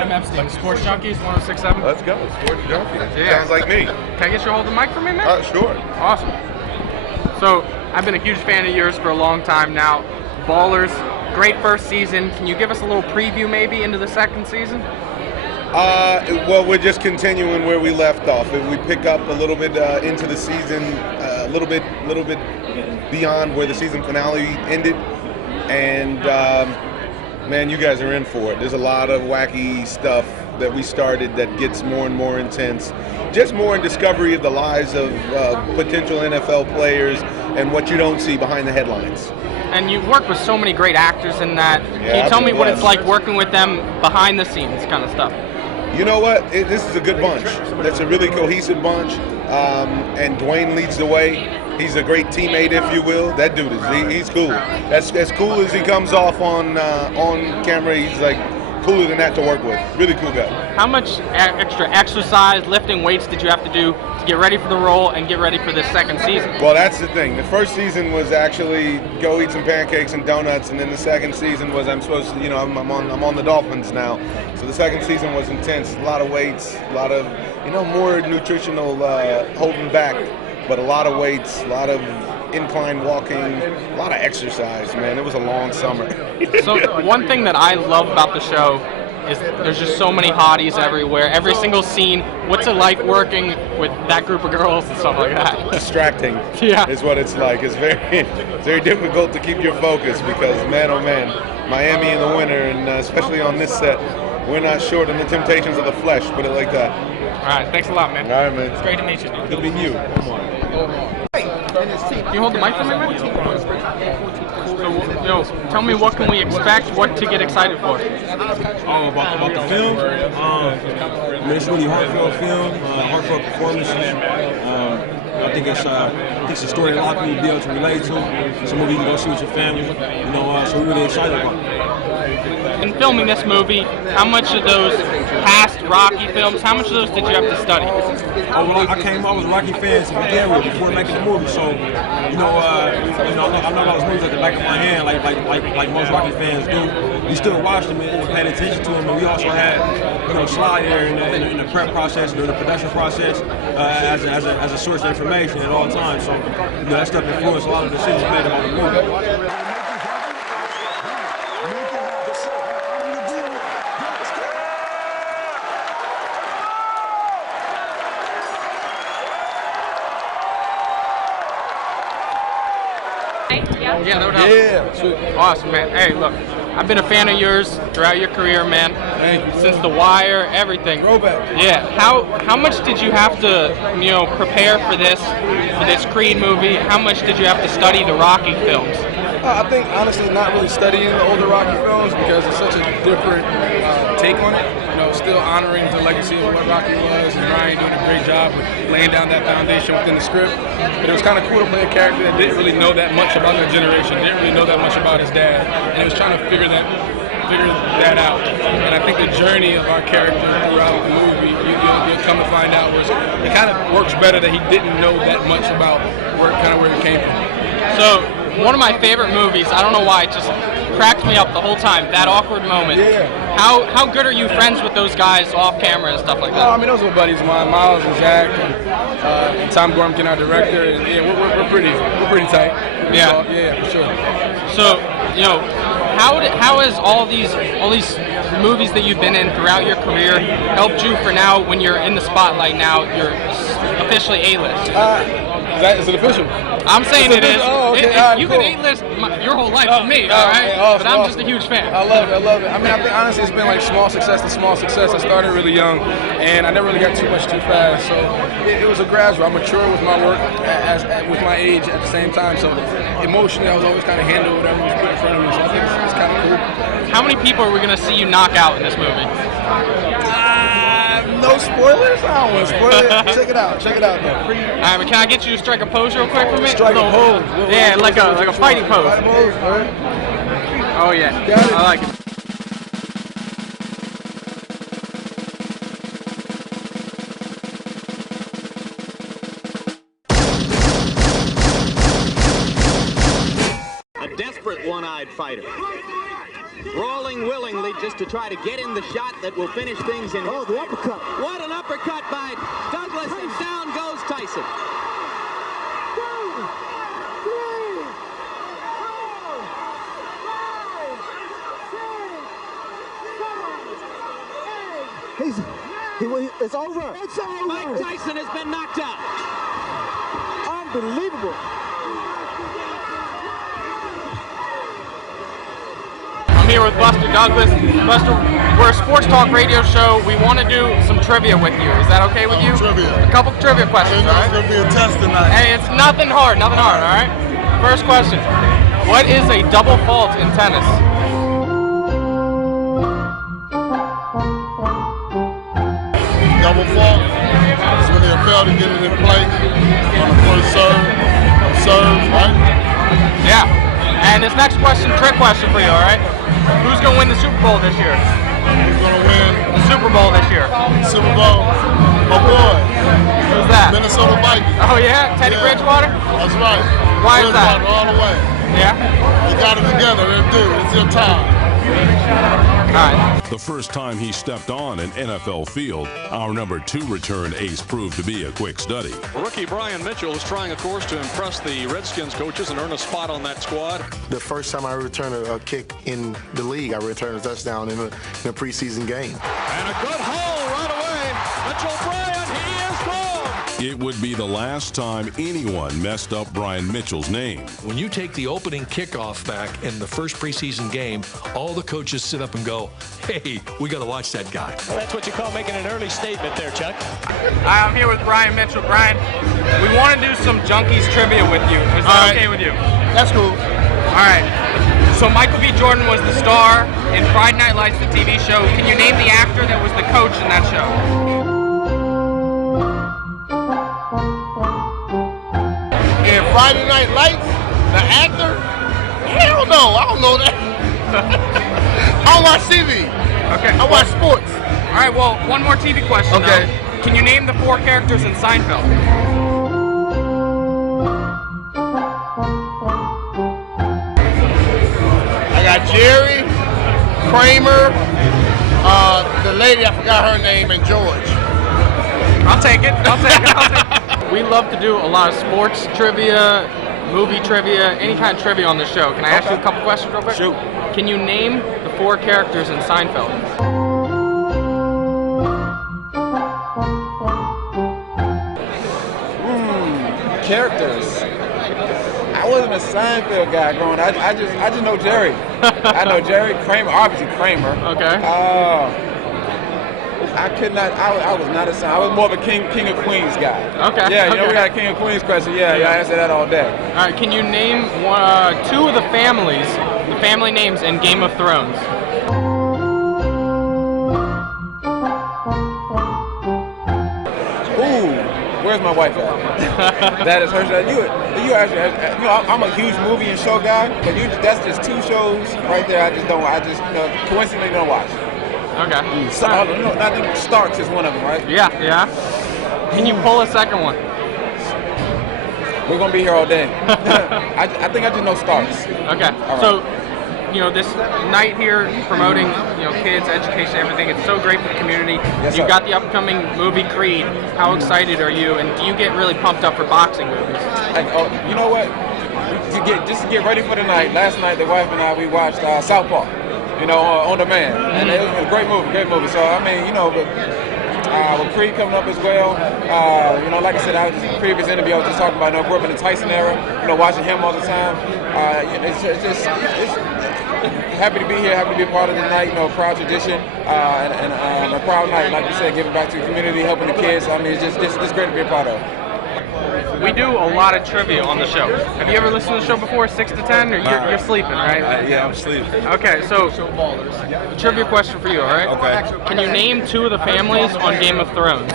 Adam Epstein, Sports Junkies, 106.7. Let's go. Sports Junkies. Yeah. Sounds like me. Can I get you a hold of the mic for me, man? Sure. Awesome. So, I've been a huge fan of yours for a long time now. Ballers, great first season. Can you give us a little preview maybe into the second season? Well, we're just continuing where we left off. If we pick up a little bit into the season, a little bit beyond where the season finale ended, and man, you guys are in for it. There's a lot of wacky stuff that we started that gets more and more intense. Just more in discovery of the lives of potential NFL players and what you don't see behind the headlines. And you've worked with so many great actors in that. Yeah, Can you tell me what it's like working with them behind the scenes kind of stuff? You know what? This is a good bunch. It's a really cohesive bunch, and Dwayne leads the way. He's a great teammate, if you will. That dude he's cool. As cool as he comes off on camera, he's like cooler than that to work with. Really cool guy. How much extra exercise, lifting weights did you have to do to get ready for the role and get ready for this second season? Well, that's the thing. The first season was actually go eat some pancakes and donuts, and then the second season was I'm supposed to, I'm on the Dolphins now. So the second season was intense. A lot of weights, a lot of more nutritional holding back, but a lot of weights, a lot of incline walking, a lot of exercise, man. It was a long summer. So one thing that I love about the show is there's just so many hotties everywhere. Every single scene. What's it like working with that group of girls and stuff like that? Distracting. Yeah. Is what it's like. It's very difficult to keep your focus because, man, oh man, Miami in the winter, and especially on this set, we're not short on the temptations of the flesh, put it like that. All right, thanks a lot, man. All right, man. It's great to meet you. Good to meet you. Can you hold the mic for me, man? So, tell me, what can we expect? What to get excited for? About the film? It's really heartfelt film, heartfelt performances. I think it's a story that a lot of people will be able to relate to. It's a movie you can go see with your family. So we're really excited about it. In filming this movie, how much of those past Rocky films, how much of those did you have to study? I was a Rocky fan to begin with before making the movie, so I know those movies at the back of my hand, like most Rocky fans do. We still watched them and paid attention to them, and we also had slide there in the prep process, during the production process, as a source of information at all times. So that stuff influenced a lot of the decisions made about the movie. Yeah, that would help. Yeah. Awesome, man. Hey, look, I've been a fan of yours throughout your career, man. Thank you. Since The Wire, everything. Throwback. Yeah. How much did you have to, prepare for this Creed movie? How much did you have to study the Rocky films? I think, honestly, not really studying the older Rocky films because it's such a different take on it. Still honoring the legacy of what Rocky was, and Ryan doing a great job with laying down that foundation within the script. But it was kind of cool to play a character that didn't really know that much about their generation, didn't really know that much about his dad, and he was trying to figure that out. And I think the journey of our character throughout the movie, you'll come to find out, was it kind of works better that he didn't know that much about where he came from. So, one of my favorite movies, I don't know why, it just cracked me up the whole time, that awkward moment. Yeah. How good are you friends with those guys off camera and stuff like that? Oh, I mean, those were buddies of mine, Miles and Zach, and Tom Gormkin, our director, and yeah, we're pretty tight. Yeah. So, yeah, for sure. So, how has all these movies that you've been in throughout your career helped you for now when you're in the spotlight now, you're officially A-list? Is it official? I'm saying it is. Oh, okay. You've Cool. been A-list your whole life with me, all right? Awesome, but I'm just a huge fan. I love it. I mean, I think honestly it's been like small success to small success. I started really young, and I never really got too fast. So it was a gradual. I matured with my work with my age at the same time. So emotionally, I was always kind of handling whatever was put in front of me. So I think it's kind of cool. How many people are we going to see you knock out in this movie? No spoilers? I don't want to spoil it. Check it out though. All right, but can I get you to strike a pose real quick for me? Strike a pose? Yeah, like a fighting pose. Fighting pose, right? Oh yeah, Got it. I like it. A desperate one-eyed fighter. rolling willingly just to try to get in the shot that will finish things in. Oh, the uppercut. What an uppercut by Douglas, and down goes Tyson. 2, 3, 4, 5, 6, 7, 8. It's over. It's over. Mike Tyson has been knocked out. Unbelievable. I'm here with Buster Douglas. Buster, we're a sports talk radio show. We want to do some trivia with you. Is that okay with you? Trivia. A couple trivia questions, all right? It's going to be a test tonight. Hey, it's nothing hard, all right? First question. What is a double fault in tennis? Double fault is when they fail to get it in play on the first serve, right? Yeah. And this next question, trick question for you, all right? Who's going to win the Super Bowl this year? Who's going to win The Super Bowl this year. Super Bowl? My boy, Who's that? Minnesota Vikings. Oh, yeah? Teddy Yeah. Bridgewater? That's right. Why is that? Bridgewater all the way. Yeah? You got it together. Let's do it. It's your time. All right. The first time he stepped on an NFL field, our number 2 return ace proved to be a quick study. Rookie Brian Mitchell is trying, of course, to impress the Redskins coaches and earn a spot on that squad. The first time I returned a kick in the league, I returned a touchdown in a preseason game. And a good hole right away. Mitchell Bryant, he is gone. It would be the last time anyone messed up Brian Mitchell's name. When you take the opening kickoff back in the first preseason game, all the coaches sit up and go, hey, we got to watch that guy. Well, that's what you call making an early statement there, Chuck. I'm here with Brian Mitchell. Brian, we want to do some Junkies trivia with you. Is that okay with you? That's cool. All right. So Michael B. Jordan was the star in Friday Night Lights, the TV show. Can you name the actor that was the coach in that show? In Friday Night Lights, the actor? Hell no, I don't know that. I don't watch TV. Okay. I watch sports. All right, well, one more TV question. Okay. Though. Can you name the 4 characters in Seinfeld? I got Jerry, Kramer, the lady, I forgot her name, and George. I'll take it. We love to do a lot of sports trivia, movie trivia, any kind of trivia on the show. Can I ask you a couple questions real quick? Shoot. Can you name the 4 characters in Seinfeld? Characters. I wasn't a Seinfeld guy growing up. I just know Jerry. I know Jerry, Kramer, obviously Kramer. Okay. I could not. I was not a Seinfeld. I was more of a King of Queens guy. Okay. Yeah, you know okay. we got a King of Queens question. Yeah, I answer that all day. All right. Can you name 2 of the family names in Game of Thrones? Ooh, where's my wife at? That is her show. You actually, you know, I'm a huge movie and show guy, but that's just 2 shows right there. I just coincidentally don't watch. Okay. So, I think Starks is one of them, right? Yeah. Can you pull a second one? We're gonna be here all day. I think I just know Starks. Okay. Right. So, this night here promoting, kids, education, everything. It's so great for the community. Yes, You've sir. got the upcoming movie Creed. How excited are you? And do you get really pumped up for boxing movies? You know what? To get ready for the night. Last night, the wife and I we watched Southpaw. On demand, and it was a great movie. So I mean, with Creed coming up as well, like I said, I was in the previous interview, I was just talking about, grew up in the Tyson era, watching him all the time. It's happy to be here, happy to be a part of the night, proud tradition, and a proud night, like you said, giving back to the community, helping the kids. I mean, it's great to be a part of. We do a lot of trivia on the show. Have you ever listened to the show before, 6 to 10, or you're sleeping, right? Yeah, I'm sleeping. Okay, so trivia question for you, all right? Okay. Can you name 2 of the families on Game of Thrones?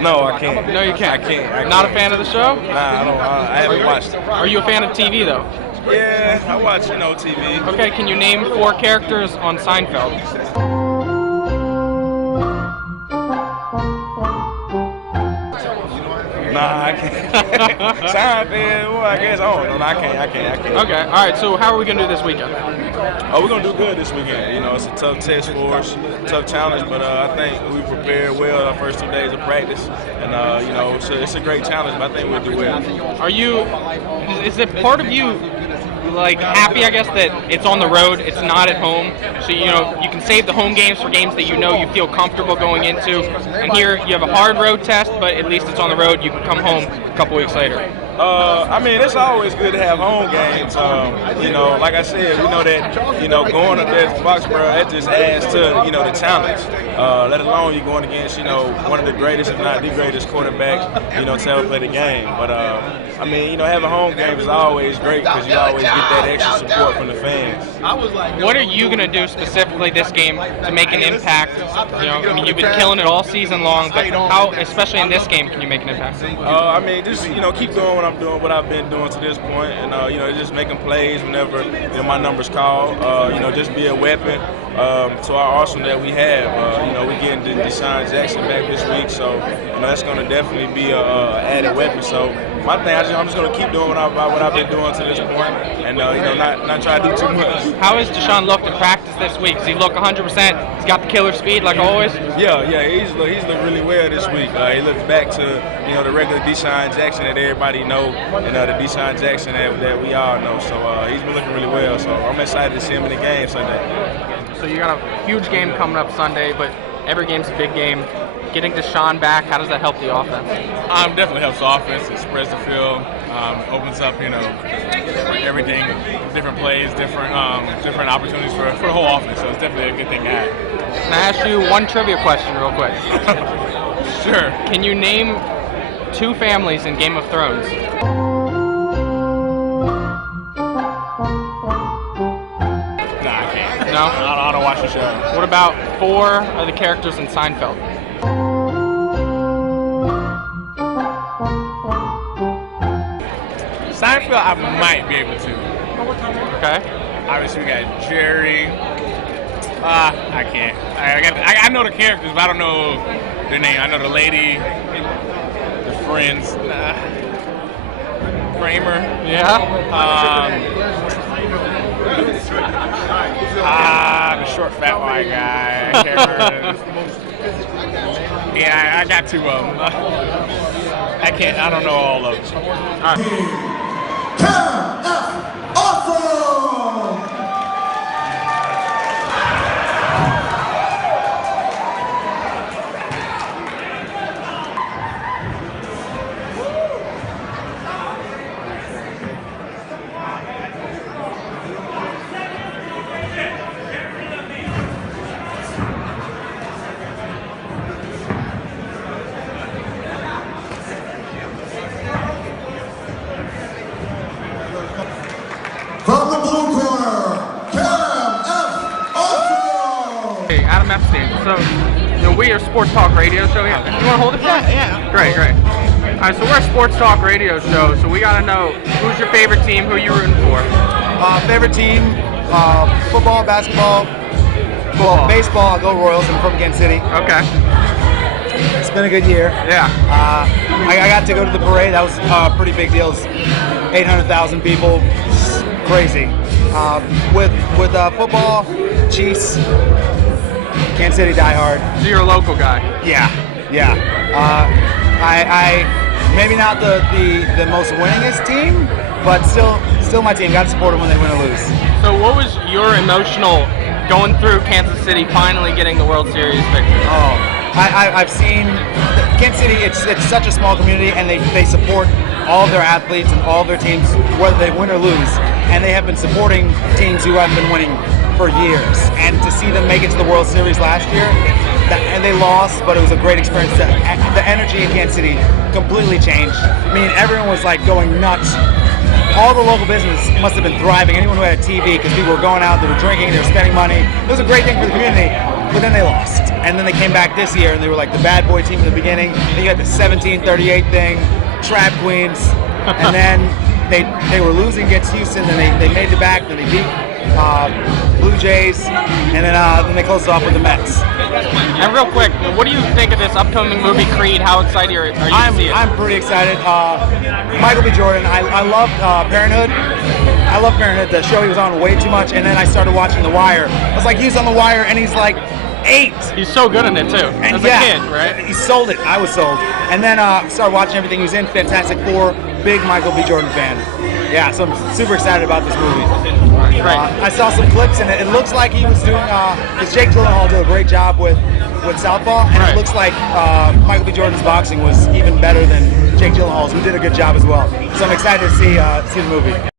No, I can't. No, you can't. I can't. Not a fan of the show? Nah, I don't. I haven't watched it. Are you a fan of TV though? Yeah, I watch, TV. Okay, can you name 4 characters on Seinfeld? Nah, I can't. Seinfeld, well, I guess. I don't know. I can't. Okay. All right. So how are we gonna do this weekend? Oh, we're gonna do good this weekend. You know, it's a tough test for us, tough challenge, but I think we prepared well our first 2 days of practice, and you know, it's a great challenge. But I think we'll do well. Are you? Is it part of you like happy, I guess, that it's on the road, it's not at home, so you know you can save the home games for games that you feel comfortable going into, and here you have a hard road test, but at least it's on the road, you can come home a couple weeks later? I mean, it's always good to have home games. You know, like I said, we know that, you know, going up there to Foxborough, that just adds to, you know, the challenge. Let alone you're going against, you know, one of the greatest, if not the greatest quarterback, you know, to ever play the game. But, I mean, you know, having home games is always great because you always get that extra support from the fans. What are you going to do specifically this game to make an impact? You know, I mean, you've been killing it all season long, but how, especially in this game, can you make an impact? I mean, just, you know, keep doing what I'm doing, what I've been doing to this point, and you know, just making plays whenever, you know, my number's called. You know, just be a weapon to our arsenal that we have. You know, we getting Deshaun Jackson back this week, so you know that's going to definitely be a added weapon. So my thing, I'm just going to keep doing what I've been doing to this point, and you know, not try to do too much. How has Deshaun looked in practice this week? Does he look 100%? He's got the killer speed like always. Yeah, he's looked really well this week. He looked back to, you know, the regular Deshaun Jackson that everybody know, and the Deshaun Jackson that we all know. So he's been looking really well. So I'm excited to see him in the game Sunday. So you got a huge game coming up Sunday, but every game's a big game. Getting Deshaun back, how does that help the offense? Definitely helps the offense. It spreads the field, opens up, you know, everything, different plays, different opportunities for the whole offense. So it's definitely a good thing to have. Can I ask you one trivia question real quick? Sure. Can you name 2 families in Game of Thrones? Nah, I can't. No? I don't watch the show. What about 4 of the characters in Seinfeld? Seinfeld, I might be able to. Okay. Obviously, we got Jerry. I can't. I know the characters, but I don't know their name. I know the lady, the friends. Kramer. Yeah. The short, fat, white guy. I can't remember. Yeah, I got 2 of them. I don't know all of them. All right. From the blue corner, Awesome. Hey, Adam Epstein. So, you know, we are a sports talk radio show here. You want to hold it? Yeah. Great. All right, so we're a sports talk radio show, so we got to know who's your favorite team, who you rooting for? Favorite team, football, basketball, baseball. I'll go Royals. I'm from Kansas City. Okay. It's been a good year. Yeah. I got to go to the parade. That was a pretty big deal. 800,000 people. Crazy. With football, Chiefs, Kansas City diehard. So you're a local guy. Yeah. I maybe not the most winningest team, but still my team. Got to support them when they win or lose. So what was your emotional going through Kansas City, finally getting the World Series victory? I've seen Kansas City. It's such a small community, and they support all of their athletes and all of their teams, whether they win or lose. And they have been supporting teams who haven't been winning for years. And to see them make it to the World Series last year, and they lost, but it was a great experience. The energy in Kansas City completely changed. I mean, everyone was like going nuts. All the local business must have been thriving. Anyone who had a TV, because people were going out, they were drinking, they were spending money. It was a great thing for the community. But then they lost. And then they came back this year, and they were like the bad boy team in the beginning. Then you had the 17-38 thing, Trap Queens, and then they were losing against Houston, then they made it back, then they beat Blue Jays, and then they closed it off with the Mets. And real quick, what do you think of this upcoming movie, Creed? How excited are you to see it? I'm pretty excited. Michael B. Jordan, I love Parenthood. I love Parenthood. The show he was on way too much, and then I started watching The Wire. I was like, he's on The Wire, and he's like 8. He's so good in it too. And as a kid, right? He sold it. I was sold. And then started watching everything he was in. Fantastic Four. Big Michael B. Jordan fan. Yeah, so I'm super excited about this movie. I saw some clips, and it looks like he was doing. Because Jake Gyllenhaal did a great job with Southpaw, and it looks like Michael B. Jordan's boxing was even better than Jake Gyllenhaal's, who did a good job as well. So I'm excited to see the movie.